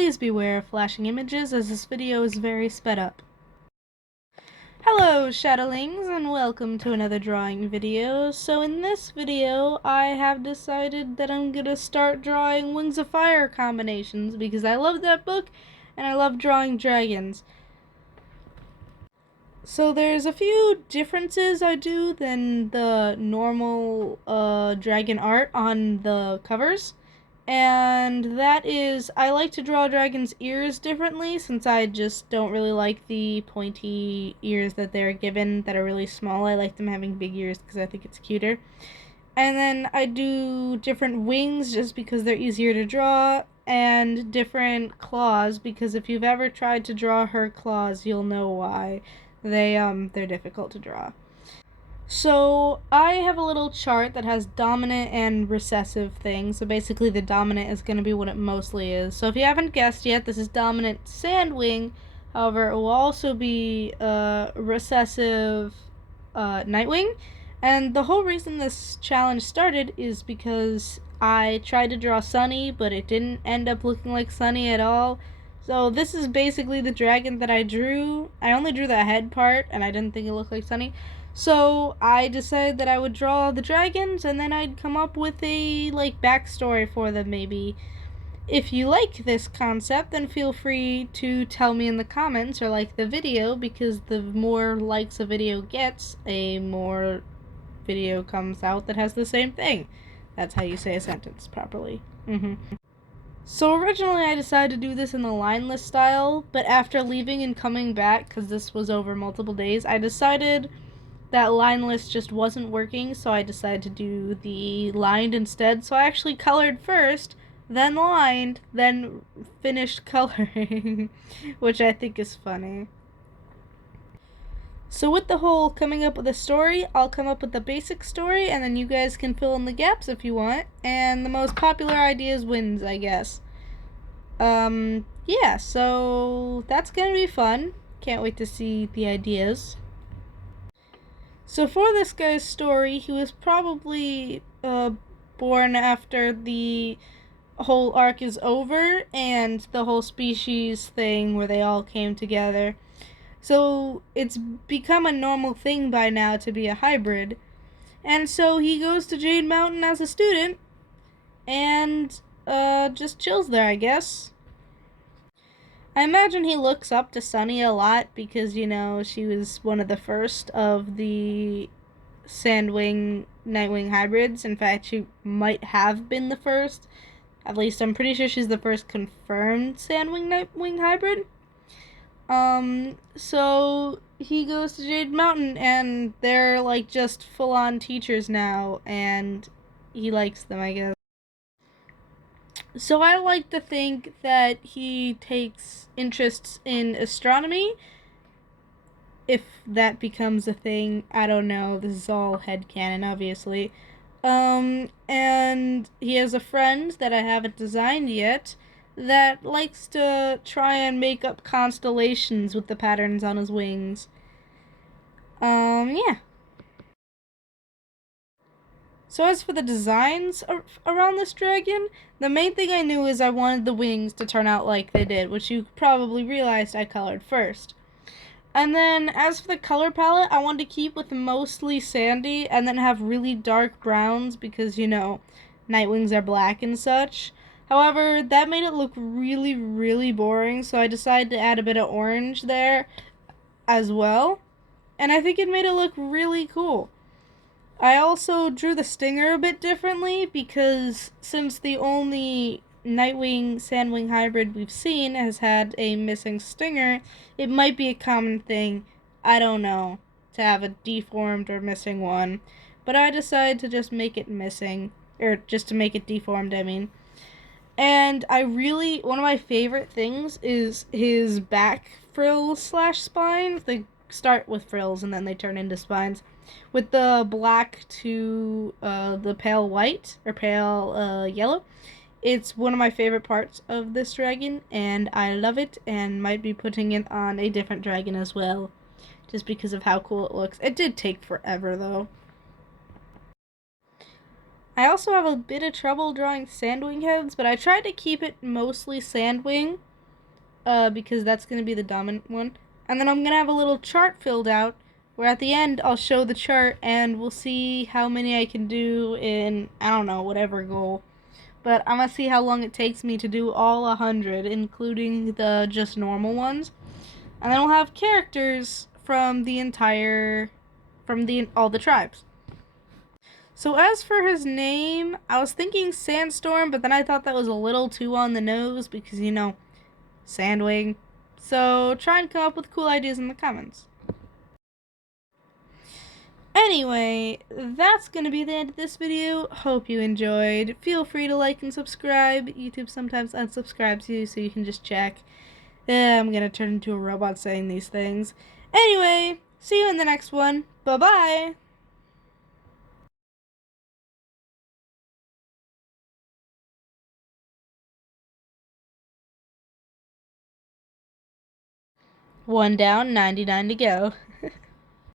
Please beware of flashing images as this video is very sped up. Hello Shadowlings and welcome to another drawing video. So in this video I have decided that I'm gonna start drawing Wings of Fire combinations because I love that book and I love drawing dragons. So there's a few differences I do than the normal dragon art on the covers. And that is, I like to draw dragons' ears differently since I just don't really like the pointy ears that they're given that are really small. I like them having big ears because I think it's cuter. And then I do different wings just because they're easier to draw, and different claws because if you've ever tried to draw her claws, you'll know why. They're difficult to draw. So I have a little chart that has dominant and recessive things. So basically the dominant is going to be what it mostly is. So if you haven't guessed yet, this is dominant Sandwing. However, it will also be recessive Nightwing. And the whole reason this challenge started is because I tried to draw Sunny, but it didn't end up looking like Sunny at all. So this is basically the dragon that I drew. I only drew the head part, and I didn't think it looked like Sunny. So I decided that I would draw the dragons, and then I'd come up with a, backstory for them, maybe. If you like this concept, then feel free to tell me in the comments or like the video, because the more likes a video gets, a more video comes out that has the same thing. That's how you say a sentence properly. So originally I decided to do this in the lineless style, but after leaving and coming back, because this was over multiple days, I decided that lineless just wasn't working, so I decided to do the lined instead. So I actually colored first, then lined, then finished coloring, which I think is funny. So with the whole coming up with a story, I'll come up with the basic story, and then you guys can fill in the gaps if you want, and the most popular ideas wins, I guess. Yeah, so that's gonna be fun. Can't wait to see the ideas. So for this guy's story, he was probably born after the whole arc is over and the whole species thing where they all came together. So it's become a normal thing by now to be a hybrid. And so he goes to Jade Mountain as a student and just chills there, I guess. I imagine he looks up to Sunny a lot because, she was one of the first of the Sandwing Nightwing hybrids. In fact, she might have been the first. At least I'm pretty sure she's the first confirmed Sandwing Nightwing hybrid. So he goes to Jade Mountain and they're just full-on teachers now, and he likes them, I guess. So I like to think that he takes interests in astronomy. If that becomes a thing, I don't know. This is all headcanon, obviously. And he has a friend that I haven't designed yet that likes to try and make up constellations with the patterns on his wings. Yeah. So as for the designs around this dragon, the main thing I knew is I wanted the wings to turn out like they did, which you probably realized I colored first. And then as for the color palette, I wanted to keep with mostly sandy and then have really dark browns because, Nightwings are black and such. However, that made it look really, really boring, so I decided to add a bit of orange there as well. And I think it made it look really cool. I also drew the stinger a bit differently because since the only Nightwing Sandwing hybrid we've seen has had a missing stinger, it might be a common thing, I don't know, to have a deformed or missing one. But I decided to just make it missing, or just to make it deformed, I mean. And one of my favorite things is his back frills / spines. They start with frills and then they turn into spines. With the black to the pale white or pale yellow. It's one of my favorite parts of this dragon, and I love it, and might be putting it on a different dragon as well, just because of how cool it looks. It did take forever, though. I also have a bit of trouble drawing Sandwing heads, but I tried to keep it mostly Sandwing, because that's going to be the dominant one. And then I'm going to have a little chart filled out where at the end I'll show the chart and we'll see how many I can do in, I don't know, whatever goal. But I'm going to see how long it takes me to do all 100, including the just normal ones. And then we'll have characters from all the tribes. So as for his name, I was thinking Sandstorm, but then I thought that was a little too on the nose because, Sandwing. So try and come up with cool ideas in the comments. Anyway, that's going to be the end of this video. Hope you enjoyed. Feel free to like and subscribe. YouTube sometimes unsubscribes you, so you can just check. I'm going to turn into a robot saying these things. Anyway, see you in the next one. Bye-bye! One down, 99 to go.